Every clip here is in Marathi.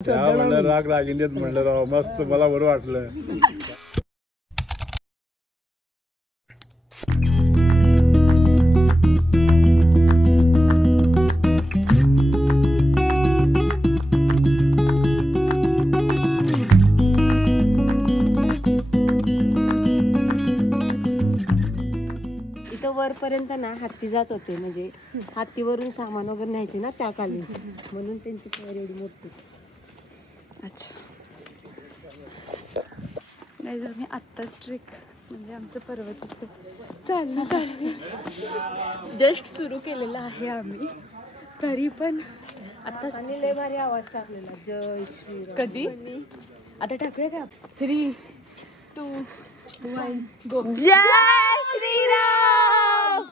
म्हणलं राग रागिंदेत म्हणलं राव मस्त मला बरं वाटलं. वरपर्यंत ना हत्ती जात होते, म्हणजे हत्तीवरून सामान वगैरे न्यायचे ना त्या काली, म्हणून त्यांची तयारी एवढी मोठी. अच्छा नाही जर मी आत्ताच ट्रेक म्हणजे आमचं पर्वत चालणं जस्ट सुरू केलेलं आहे आम्ही, तरी पण आता लय भारी आवाज टाकलेला जय श्रीराम. कधी आता टाकूया का 3, 2, 1 गो. जय श्रीराम.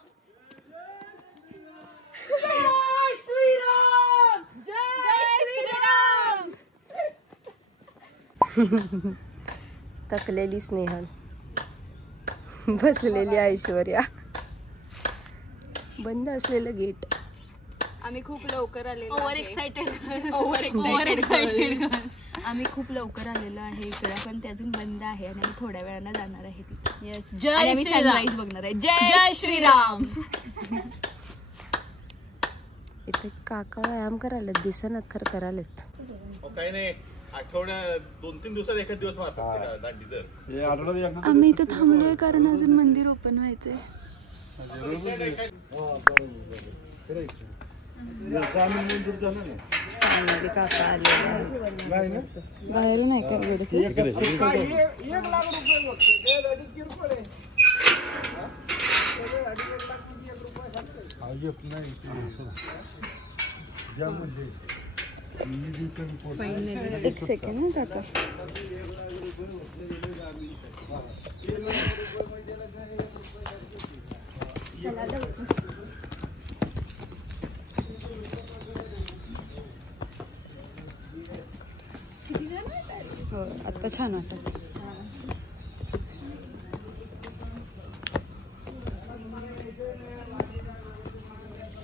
थकलेली स्नेहल, बसलेली ऐश्वर्या, बंद असलेलं गेट. आम्ही खूप लवकर आलेलो, ओव्हर एक्साइटेड आम्ही खूप लवकर आलेलो आहे इकडे, पण ते अजून बंद आहे आणि आम्ही थोड्या वेळानं जाणार आहे तिथे. येस, आणि जय आम्ही सनराईज श्रीराम बघणार आहे. जय श्रीराम. इथे काका व्यायाम करायला दिसनात, खरं करायलेत. काही नाही, आठवड्यात 2-3 दिवसात एखाद दिवस मारतात दांडी. तर आम्ही इथे थांबलोय कारण अजून मंदिर ओपन व्हायचंय. काका आले बाहेरून आहे का एक सेकंड ना काका. हो आता छान वाटत.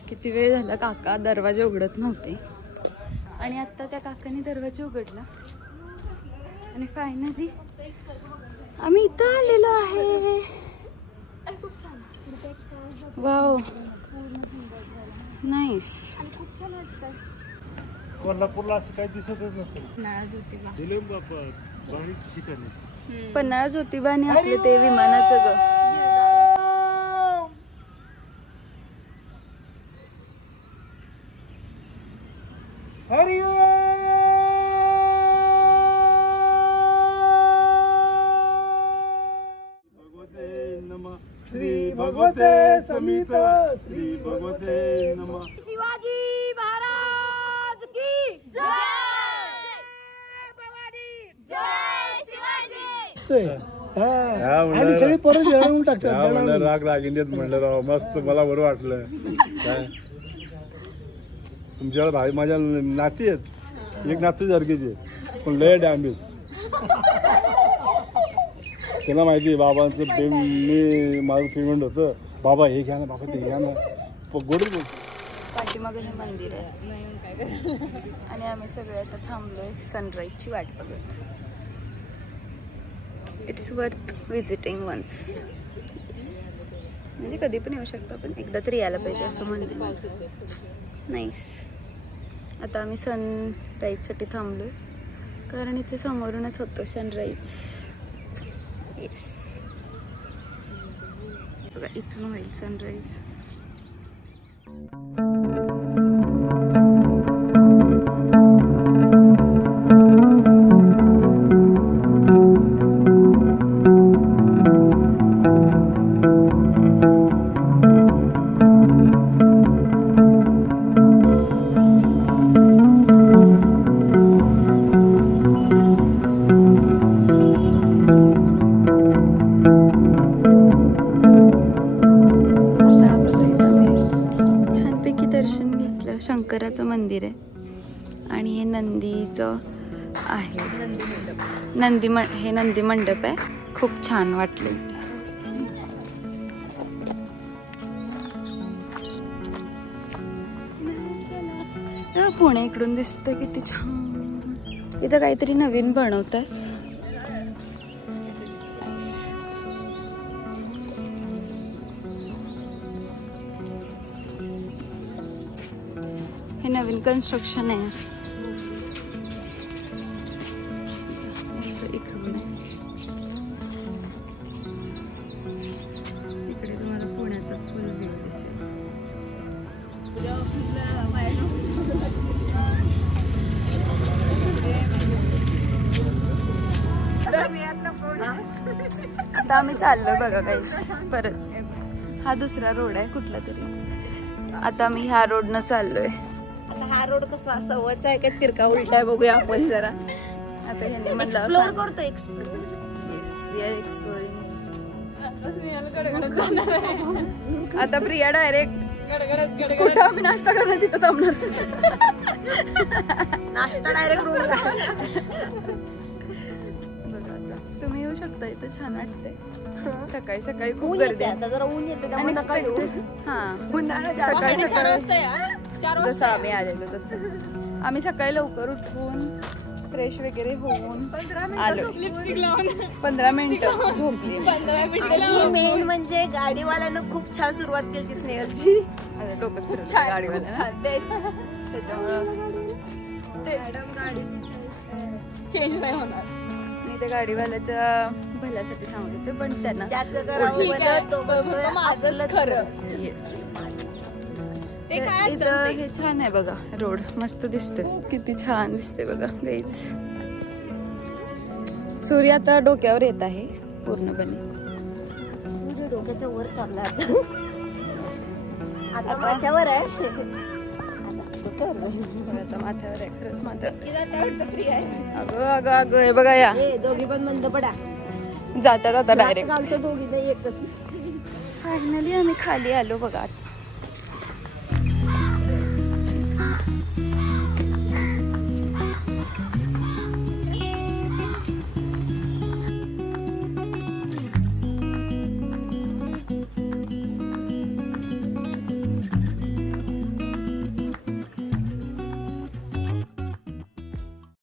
किती वेळ झाला काका दरवाजे उघडत नव्हते आणि आता त्या काकाने दरवाजा उघडला आणि फायनली आम्ही इथं आलेलो आहे. Wow nice. कोल्हापूरला असं काही दिसतच नसेल. पन्हाळा ज्योतिबा आणि आपलं ते विमानाचं ग. श्री भगवते समित श्री भगवते नमः. शिवाजी महाराज की जय. भवानी जय शिवाजी. म्हणलं राग रागिंदेत म्हणलं राव मस्त मला बरं वाटलं. काय तुमच्याकडे भाई माझ्या नाती आहेत, एक नातू सारखीचे पण लय डॅमेज. त्याला माहिती आहे बाबांचं प्रेम, मी माझं पेमेंट होतं बाबा हे घ्या ना, बाबा ते घ्या ना, गोड बोल. पाठीमागे हे मंदिर आहे आणि आम्ही सगळे आता थांबलोय सनराईजची वाट बघत. It's worth visiting once. म्हणजे कधी पण येऊ शकतो, पण एकदा तरी यायला पाहिजे असं म्हणते. नाईस. आता आम्ही सनराईजसाठी थांबलोय कारण इथे समोरूनच होतो सनराईज. येस बघा इथून होईल सनराईज. शंकराचं मंदिर आहे आणि हे नंदीचं आहे. हे नंदी मंडप आहे. खूप छान वाटले. पुणे इकडून दिसतं किती छान. इथं काहीतरी नवीन बनवतात. हे नवीन कन्स्ट्रक्शन आहे. असं इकडून आहे. इकडे तुम्हाला पुण्याचं फुल व्ह्यू दिसेल. आता आम्ही चाललोय बघा काही परत. हा दुसरा रोड आहे कुठला तरी. आता आम्ही ह्या रोडनं चाललोय. आता हा रोड कसा सवच आहे का तिरका उलटा आहे बघूया आपण जरा. आता ह्यांनी म्हटलं एक्सप्लोर करतो. Explore. Yes we are exploring. आता प्रिया डायरेक्ट कुठं आम्ही नाश्ता करणार तिथं थांबणार. नाश्ता डायरेक्ट रूमला. बघा आता तुम्ही येऊ शकता. इथं छान वाटतंय. सकाळी सकाळी खूप गर्दी आहे. आता जरा ऊन येते त्यामुळे नका येऊ. सकाळी सकाळी जसं आम्ही आलेलो तसं. आम्ही सकाळी लवकर उठून फ्रेश वगैरे होऊन आलो. 15 मिनिटं झोपली. मेन म्हणजे गाडीवाल्यानं खूप छान सुरुवात केली स्नेहलची. डोकंच फिरवलं गाडीवाल्यानं. त्याच्यामुळं चेंज नाही होणार. मी त्या गाडीवाल्याच्या भल्यासाठी सांगत होते पण त्यांना येस. इथं हे छान आहे बघा. रोड मस्त दिसतोय. किती छान दिसते बघा गाईज. सूर्य आता डोक्यावर येत आहे पूर्णपणे. सूर्य डोक्याच्या वर चालला आता माथ्यावर आहे. आता माथ्यावर आहे खरंच. माथ्यावर अगं अगं अगं हे बघा या दोघी पण बंद पडा. जातात आता डायरेक्ट. घालतो दोघी नाही एकच. फायनली आम्ही खाली आलो बघा.